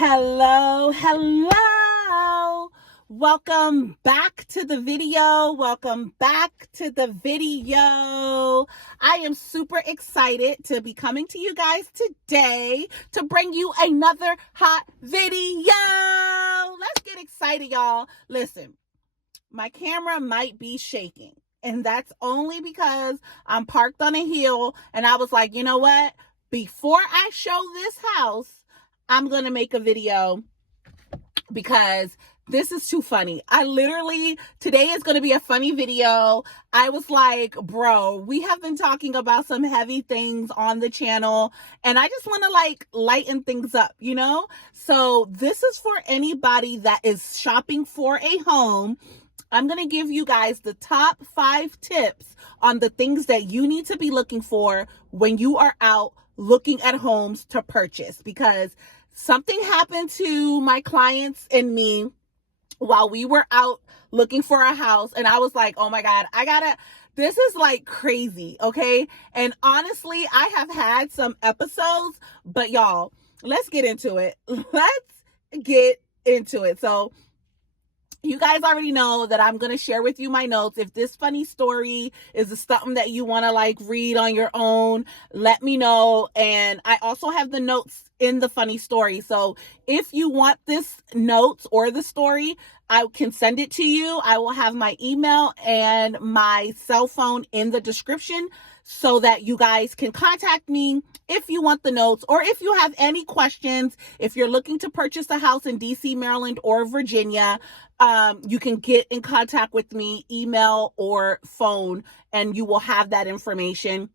Hello, hello. Welcome back to the video. Welcome back to the video. I am super excited to be coming to you guys today to bring you another hot video. Let's get excited, y'all. Listen, my camera might be shaking, and that's only because I'm parked on a hill, and I was like, you know what? Before I show this house, I'm going to make a video because this is too funny. Today is going to be a funny video. I was like, bro, we have been talking about some heavy things on the channel, and I just want to lighten things up, you know? So this is for anybody that is shopping for a home. I'm going to give you guys the top 5 tips on the things that you need to be looking for when you are out looking at homes to purchase, because something happened to my clients and me while we were out looking for a house. And I was like, oh my God, this is like crazy. Okay. And honestly, I have had some episodes, but y'all, let's get into it. So you guys already know that I'm going to share with you my notes. If this funny story is something that you want to read on your own, let me know. And I also have the notes in the funny story. So if you want this notes or the story, I can send it to you. I will have my email and my cell phone in the description so that you guys can contact me if you want the notes, or if you have any questions. If you're looking to purchase a house in DC, Maryland, or Virginia, you can get in contact with me, email or phone, and you will have that information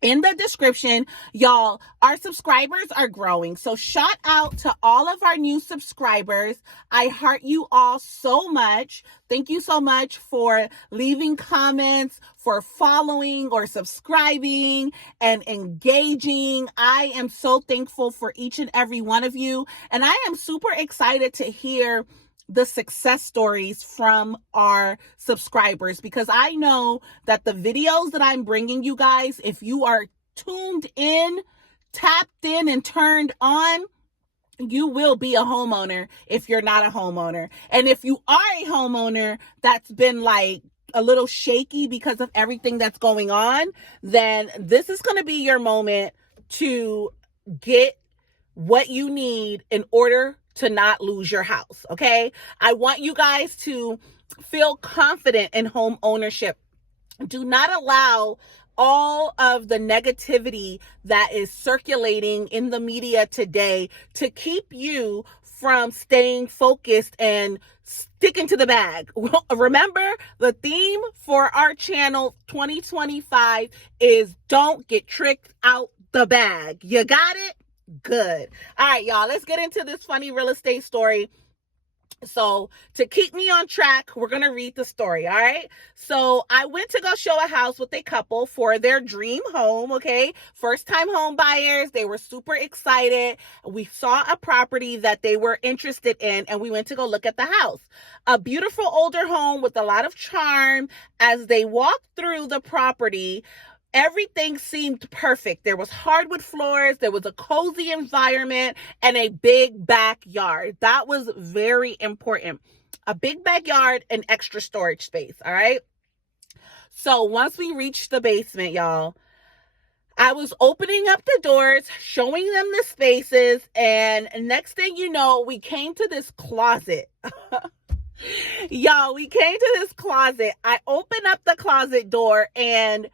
in the description. Y'all, our subscribers are growing. So shout out to all of our new subscribers. I heart you all so much. Thank you so much for leaving comments, for following or subscribing and engaging. I am so thankful for each and every one of you. And I am super excited to hear the success stories from our subscribers, because I know that the videos that I'm bringing you guys, if you are tuned in, tapped in, and turned on, you will be a homeowner if you're not a homeowner. And if you are a homeowner that's been a little shaky because of everything that's going on, then this is going to be your moment to get what you need in order to not lose your house. Okay. I want you guys to feel confident in home ownership. Do not allow all of the negativity that is circulating in the media today to keep you from staying focused and sticking to the bag. Remember, the theme for our channel 2025 is don't get tricked out the bag. You got it? Good. All right, y'all, let's get into this funny real estate story. So to keep me on track, we're going to read the story. All right. So I went to go show a house with a couple for their dream home. Okay. First time home buyers. They were super excited. We saw a property that they were interested in, and we went to go look at the house. A beautiful older home with a lot of charm. As they walked through the property, everything seemed perfect. There was hardwood floors, there was a cozy environment, and a big backyard. That was very important. A big backyard and extra storage space, all right? So once we reached the basement, y'all, I was opening up the doors, showing them the spaces, and next thing you know, we came to this closet. Y'all, we came to this closet. I opened up the closet door, and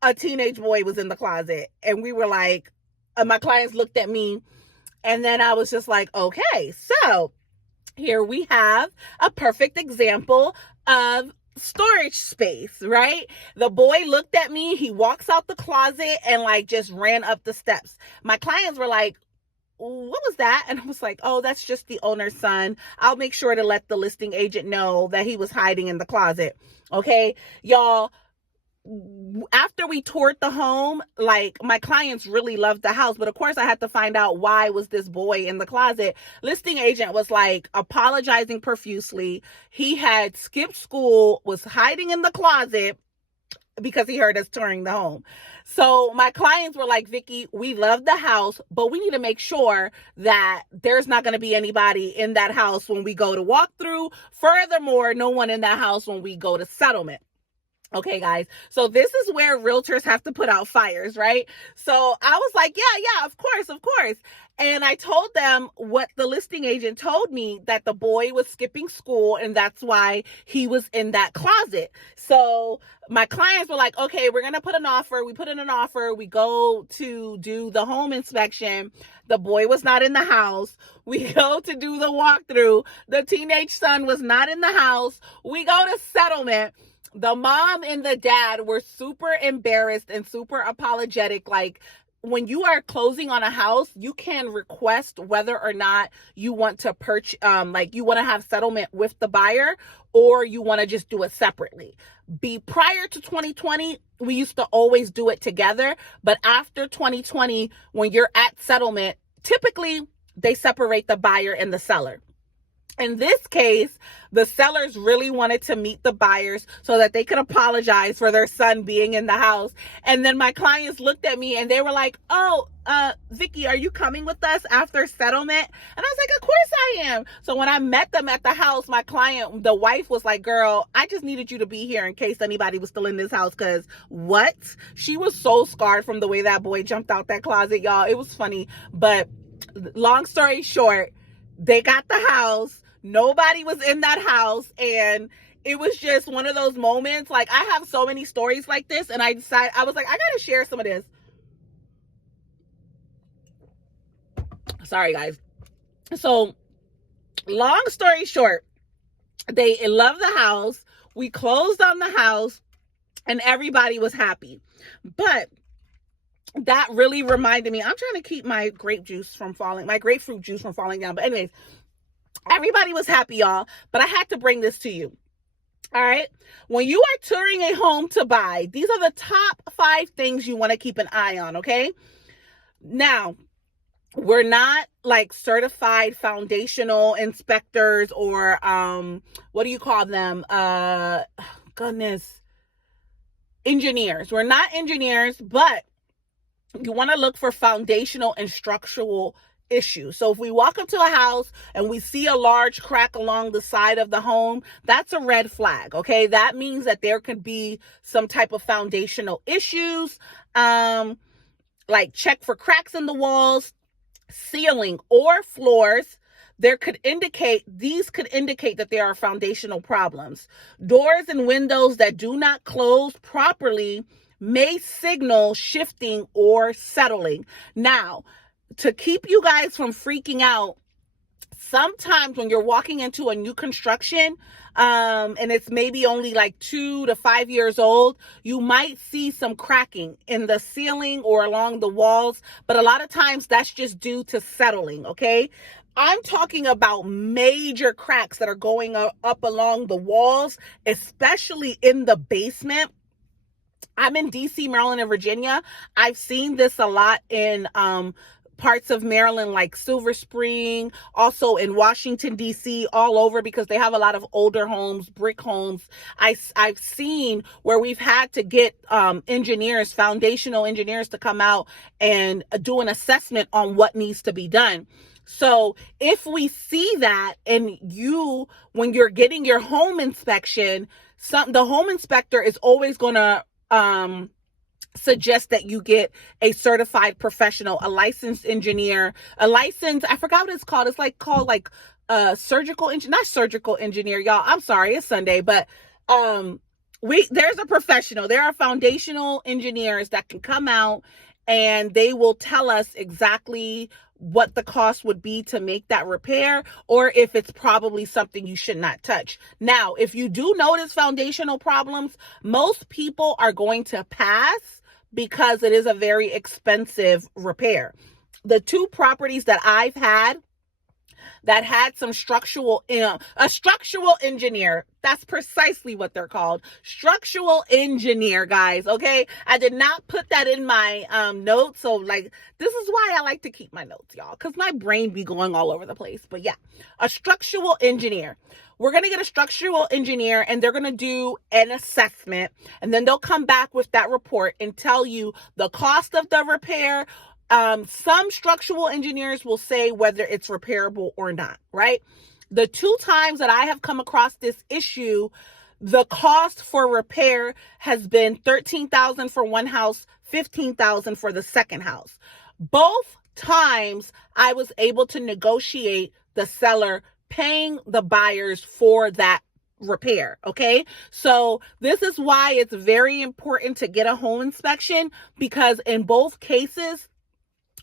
a teenage boy was in the closet, and we were like, my clients looked at me, and then I was just like, okay, so here we have a perfect example of storage space, right? The boy looked at me, he walks out the closet and just ran up the steps. My clients were like, what was that? And I was like, oh, that's just the owner's son. I'll make sure to let the listing agent know that he was hiding in the closet. Okay, y'all, after we toured the home, my clients really loved the house, but of course I had to find out why was this boy in the closet. Listing agent was apologizing profusely. He had skipped school, was hiding in the closet, because he heard us touring the home. So my clients were like, Vicky, we love the house, but we need to make sure that there's not going to be anybody in that house when we go to walk through. Furthermore, no one in that house when we go to settlement. Okay, guys. So this is where realtors have to put out fires, right? So I was like, yeah, of course, of course. And I told them what the listing agent told me, that the boy was skipping school and that's why he was in that closet. So my clients were like, okay, we're going to put an offer. We put in an offer. We go to do the home inspection. The boy was not in the house. We go to do the walkthrough. The teenage son was not in the house. We go to settlement. The mom and the dad were super embarrassed and super apologetic. Like, when you are closing on a house, you can request whether or not you want to purchase, like you want to have settlement with the buyer or you want to just do it separately. Prior to 2020, we used to always do it together. But after 2020, when you're at settlement, typically they separate the buyer and the seller. In this case, the sellers really wanted to meet the buyers so that they could apologize for their son being in the house. And then my clients looked at me and they were like, oh, Vicky, are you coming with us after settlement? And I was like, of course I am. So when I met them at the house, my client, the wife, was like, girl, I just needed you to be here in case anybody was still in this house. Because what? She was so scarred from the way that boy jumped out that closet, y'all. It was funny. But long story short, they got the house. Nobody was in that house, and it was just one of those moments. Like, I have so many stories like this, and I was like, I gotta share some of this. Sorry, guys. So, long story short, they loved the house. We closed on the house, and everybody was happy. But that really reminded me, I'm trying to keep my grapefruit juice from falling down. But anyways, everybody was happy, y'all, but I had to bring this to you. All right. When you are touring a home to buy, these are the top 5 things you want to keep an eye on. Okay. Now, we're not like certified foundational inspectors or, what do you call them? Engineers. We're not engineers, but you want to look for foundational and structural issue. So if we walk up to a house and we see a large crack along the side of the home, that's a red flag. Okay. That means that there could be some type of foundational issues. Like check for cracks in the walls, ceiling, or floors. These could indicate that there are foundational problems. Doors and windows that do not close properly may signal shifting or settling. Now, to keep you guys from freaking out, sometimes when you're walking into a new construction, and it's maybe only like 2 to 5 years old, you might see some cracking in the ceiling or along the walls. But a lot of times that's just due to settling, okay? I'm talking about major cracks that are going up along the walls, especially in the basement. I'm in DC, Maryland, and Virginia. I've seen this a lot in parts of Maryland, like Silver Spring, also in Washington, DC, all over, because they have a lot of older homes, brick homes. I've seen where we've had to get foundational engineers to come out and do an assessment on what needs to be done. So if we see that, and when you're getting your home inspection, the home inspector is always going to suggest that you get a certified professional, a licensed engineer, I forgot what it's called. It's called not surgical engineer, y'all. I'm sorry, it's Sunday, but there's a professional. There are foundational engineers that can come out and they will tell us exactly what the cost would be to make that repair, or if it's probably something you should not touch. Now, if you do notice foundational problems, most people are going to pass because it is a very expensive repair. The 2 properties that I've had that had some a structural engineer. That's precisely what they're called. Structural engineer, guys. Okay. I did not put that in my notes. So like, this is why I like to keep my notes, y'all, because my brain be going all over the place. But yeah, a structural engineer. We're going to get a structural engineer and they're going to do an assessment, and then they'll come back with that report and tell you the cost of the repair. Some structural engineers will say whether it's repairable or not, right? The 2 times that I have come across this issue, the cost for repair has been $13,000 for one house, $15,000 for the second house. Both times I was able to negotiate the seller paying the buyers for that repair. Okay. So this is why it's very important to get a home inspection, because in both cases,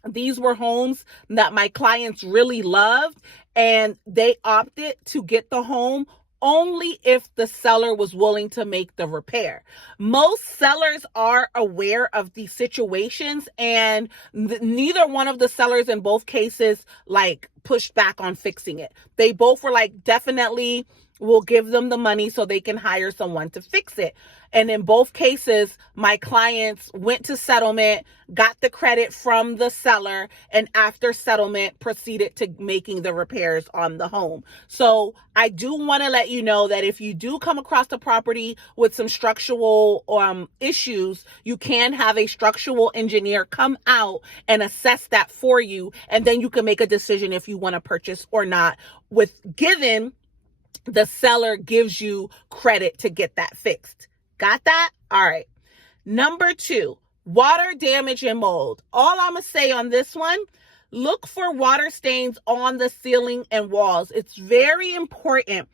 these were homes that my clients really loved, and they opted to get the home only if the seller was willing to make the repair. Most sellers are aware of these situations, and neither one of the sellers in both cases like pushed back on fixing it. They both were like, definitely we'll give them the money so they can hire someone to fix it. And in both cases, my clients went to settlement, got the credit from the seller, and after settlement proceeded to making the repairs on the home. So I do want to let you know that if you do come across the property with some structural issues, you can have a structural engineer come out and assess that for you. And then you can make a decision if you want to purchase or not, given the seller gives you credit to get that fixed. Got that? All right. Number 2, water damage and mold. All I'm going to say on this one, look for water stains on the ceiling and walls. It's very important.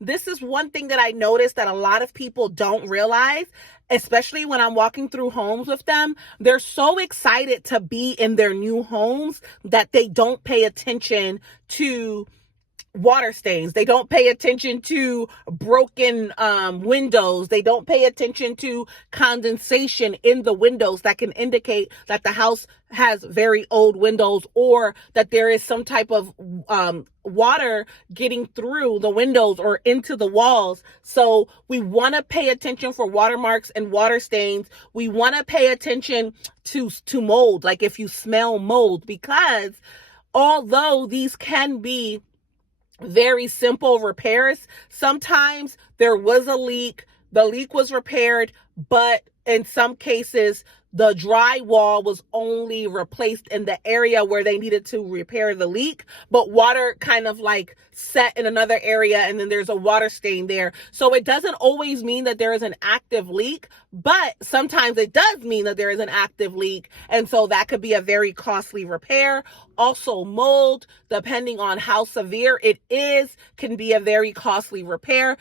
This is one thing that I noticed that a lot of people don't realize, especially when I'm walking through homes with them. They're so excited to be in their new homes that they don't pay attention to water stains. They don't pay attention to broken windows. They don't pay attention to condensation in the windows that can indicate that the house has very old windows, or that there is some type of water getting through the windows or into the walls. So we want to pay attention for watermarks and water stains. We want to pay attention to mold, like if you smell mold, because although these can be very simple repairs, sometimes there was a leak, the leak was repaired, but in some cases, the drywall was only replaced in the area where they needed to repair the leak, but water kind of like set in another area, and then there's a water stain there. So it doesn't always mean that there is an active leak, but sometimes it does mean that there is an active leak. And so that could be a very costly repair. Also, mold, depending on how severe it is, can be a very costly repair.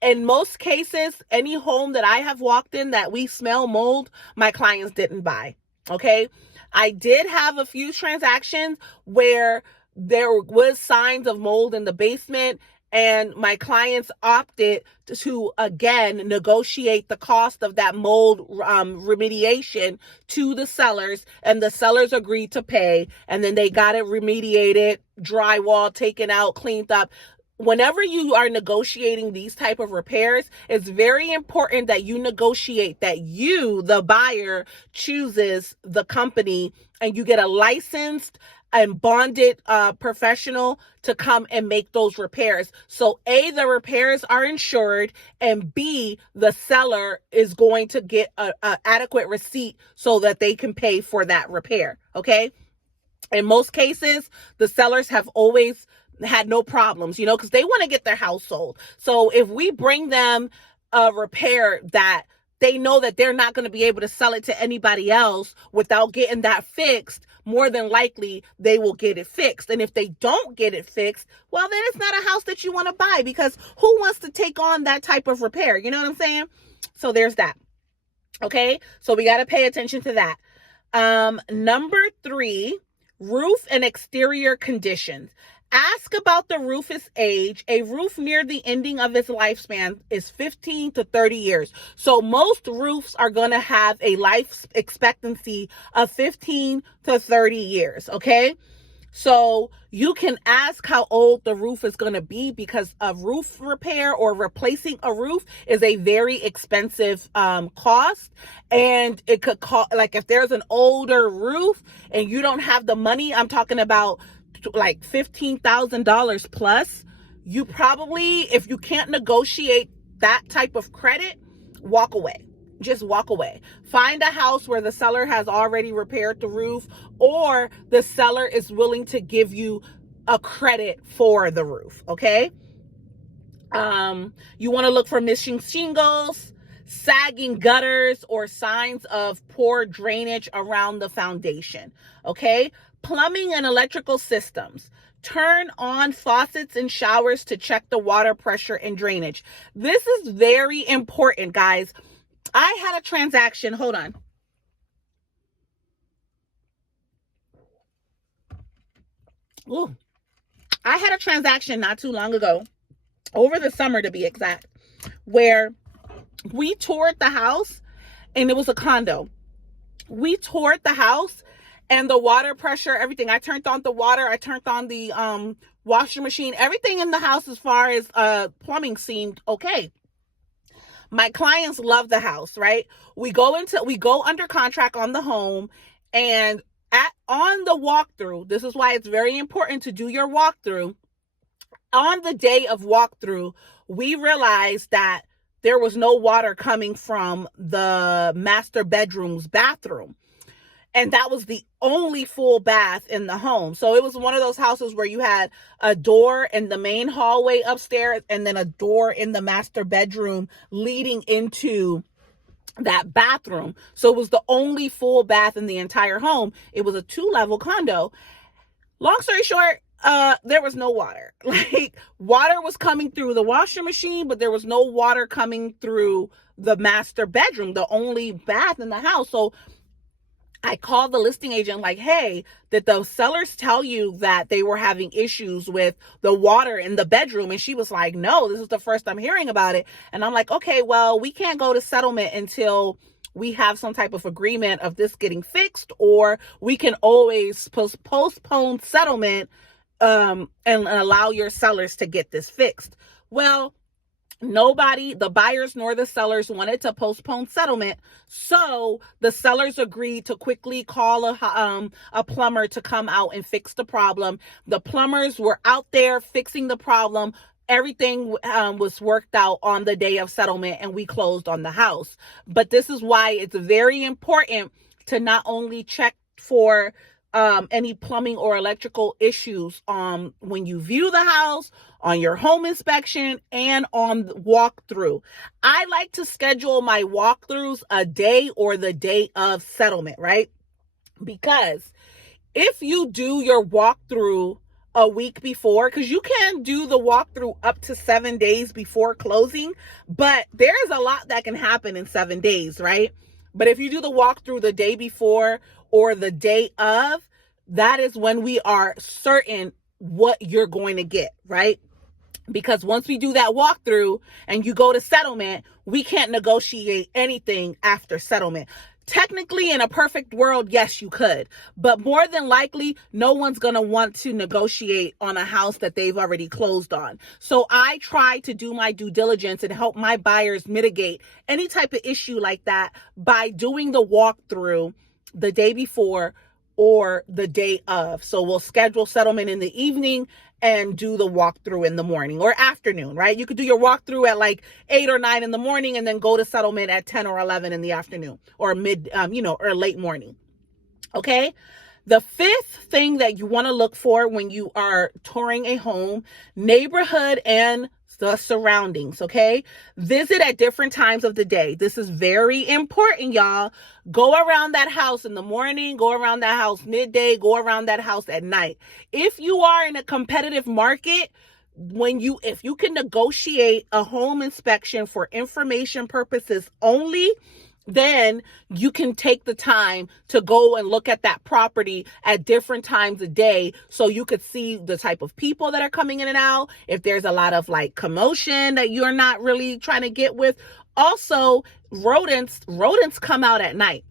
In most cases, any home that I have walked in that we smell mold, my clients didn't buy. Okay. I did have a few transactions where there was signs of mold in the basement, and my clients opted to, again, negotiate the cost of that mold remediation to the sellers, and the sellers agreed to pay, and then they got it remediated, drywall taken out, cleaned up. Whenever you are negotiating these type of repairs, it's very important that you negotiate that you, the buyer, chooses the company, and you get a licensed and bonded professional to come and make those repairs. So A, the repairs are insured, and B, the seller is going to get a adequate receipt so that they can pay for that repair. Okay. In most cases, the sellers have always had no problems, because they want to get their house sold. So if we bring them a repair that they know that they're not going to be able to sell it to anybody else without getting that fixed, more than likely they will get it fixed. And if they don't get it fixed, well, then it's not a house that you want to buy, because who wants to take on that type of repair? You know what I'm saying? So there's that. Okay. So we got to pay attention to that. Number 3, roof and exterior conditions. Ask about the roof's age. A roof near the ending of its lifespan is 15 to 30 years. So most roofs are going to have a life expectancy of 15 to 30 years. Okay. So you can ask how old the roof is going to be, because a roof repair or replacing a roof is a very expensive cost. And it could cost, like if there's an older roof and you don't have the money, I'm talking about like $15,000 plus, you probably, if you can't negotiate that type of credit, walk away. Just walk away. Find a house where the seller has already repaired the roof, or the seller is willing to give you a credit for the roof. Okay. You want to look for missing shingles, sagging gutters, or signs of poor drainage around the foundation. Okay. Plumbing and electrical systems. Turn on faucets and showers to check the water pressure and drainage. This is very important, guys. I had a transaction. Hold on. Ooh. I had a transaction not too long ago, over the summer to be exact, where we toured the house, and it was a condo. We toured the house, and the water pressure, everything. I turned on the water. I turned on the washing machine. Everything in the house as far as plumbing seemed okay. My clients love the house, right? We go under contract on the home, and on the walkthrough, this is why it's very important to do your walkthrough. On the day of walkthrough, we realized that there was no water coming from the master bedroom's bathroom. And that was the only full bath in the home. So it was one of those houses where you had a door in the main hallway upstairs, and then a door in the master bedroom leading into that bathroom. So it was the only full bath in the entire home. It was a 2-level condo. Long story short, there was no water. Like, water was coming through the washing machine, but there was no water coming through the master bedroom, the only bath in the house. So I called the listing agent like, hey, did the sellers tell you that they were having issues with the water in the bedroom? And she was like, no, this is the first I'm hearing about it. And I'm like, okay, well, we can't go to settlement until we have some type of agreement of this getting fixed, or we can always postpone settlement and allow your sellers to get this fixed. Well, nobody, the buyers nor the sellers, wanted to postpone settlement. So the sellers agreed to quickly call a plumber to come out and fix the problem. The plumbers were out there fixing the problem. Everything was worked out on the day of settlement, and we closed on the house. But this is why it's very important to not only check for any plumbing or electrical issues when you view the house, on your home inspection, and on the walkthrough. I like to schedule my walkthroughs a day or the day of settlement, right? Because if you do your walkthrough a week before, because you can do the walkthrough up to 7 days before closing, but there's a lot that can happen in 7 days, right? But if you do the walkthrough the day before or the day of, that is when we are certain what you're going to get, right? Because once we do that walkthrough and you go to settlement, we can't negotiate anything after settlement. Technically, in a perfect world, yes, you could. But more than likely, no one's going to want to negotiate on a house that they've already closed on. So I try to do my due diligence and help my buyers mitigate any type of issue like that by doing the walkthrough the day before or the day of. So we'll schedule settlement in the evening and do the walkthrough in the morning or afternoon, right? You could do your walkthrough at like 8 or 9 in the morning and then go to settlement at 10 or 11 in the afternoon, or or late morning. Okay. The fifth thing that you want to look for when you are touring a home: neighborhood and the surroundings. Okay. Visit at different times of the day. This is very important, y'all. Go around that house in the morning, go around that house midday, go around that house at night. If you are in a competitive market, if you can negotiate a home inspection for information purposes only, then you can take the time to go and look at that property at different times of day, so you could see the type of people that are coming in and out. If there's a lot of like commotion that you're not really trying to get with. Also, rodents come out at night.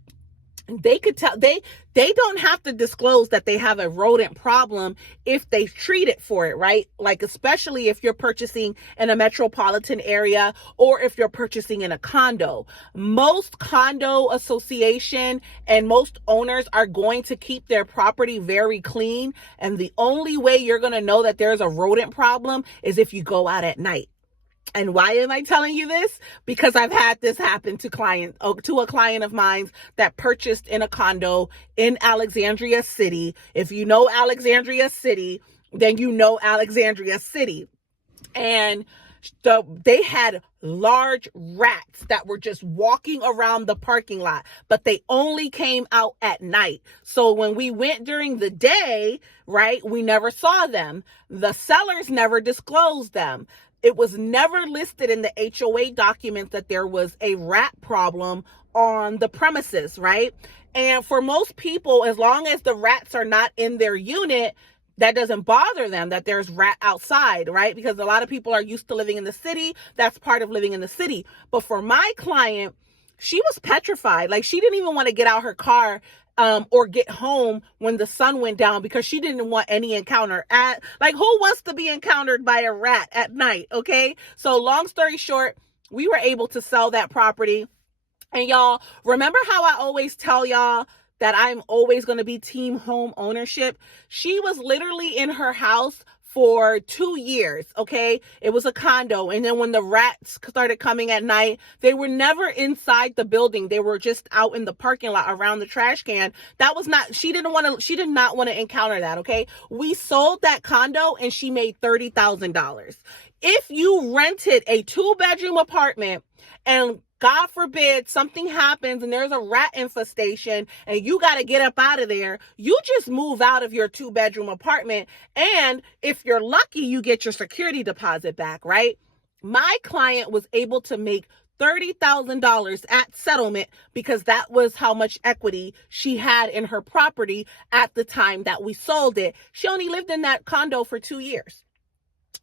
They could tell, they don't have to disclose that they have a rodent problem if they treat it for it, right? Like, especially if you're purchasing in a metropolitan area or if you're purchasing in a condo. Most condo association and most owners are going to keep their property very clean, and the only way you're going to know that there's a rodent problem is if you go out at night. And why am I telling you this? Because I've had this happen to a client of mine that purchased in a condo in Alexandria City. If you know Alexandria City, then you know Alexandria City. And they had large rats that were just walking around the parking lot, but they only came out at night. So when we went during the day, right, we never saw them. The sellers never disclosed them. It was never listed in the HOA documents that there was a rat problem on the premises, right? And for most people, as long as the rats are not in their unit, that doesn't bother them that there's rat outside, right? Because a lot of people are used to living in the city. That's part of living in the city. But for my client, she was petrified. Like, she didn't even want to get out her car or get home when the sun went down because she didn't want any encounter. Like, who wants to be encountered by a rat at night? Okay. So long story short, we were able to sell that property. And y'all, remember how I always tell y'all that I'm always going to be team home ownership? She was literally in her house for 2 years, okay? It was a condo. And then when the rats started coming at night, they were never inside the building. They were just out in the parking lot around the trash can. She did not want to encounter that, okay? We sold that condo and she made $30,000. If you rented a 2-bedroom apartment and God forbid something happens and there's a rat infestation and you got to get up out of there, you just move out of your 2-bedroom apartment. And if you're lucky, you get your security deposit back, right? My client was able to make $30,000 at settlement because that was how much equity she had in her property at the time that we sold it. She only lived in that condo for 2 years.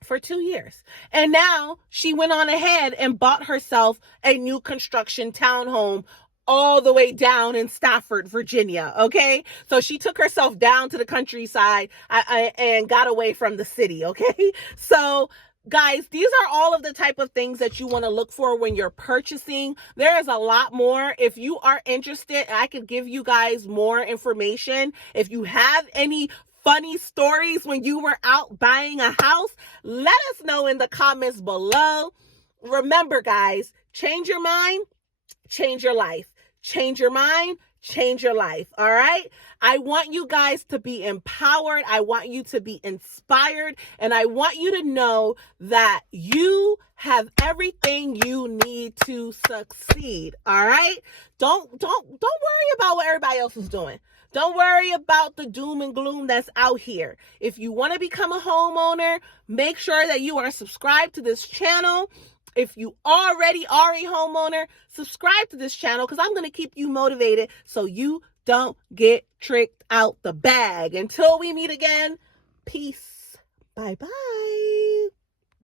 For 2 years. And now she went on ahead and bought herself a new construction townhome all the way down in Stafford, Virginia. Okay. So she took herself down to the countryside and got away from the city. Okay. So guys, these are all of the type of things that you want to look for when you're purchasing. There is a lot more. If you are interested, I could give you guys more information. If you have any funny stories when you were out buying a house, let us know in the comments below. Remember, guys, change your mind, change your life. Change your mind, change your life. All right? I want you guys to be empowered. I want you to be inspired. And I want you to know that you have everything you need to succeed. All right? Don't worry about what everybody else is doing. Don't worry about the doom and gloom that's out here. If you want to become a homeowner, make sure that you are subscribed to this channel. If you already are a homeowner, subscribe to this channel because I'm going to keep you motivated so you don't get tricked out the bag. Until we meet again, peace. Bye-bye.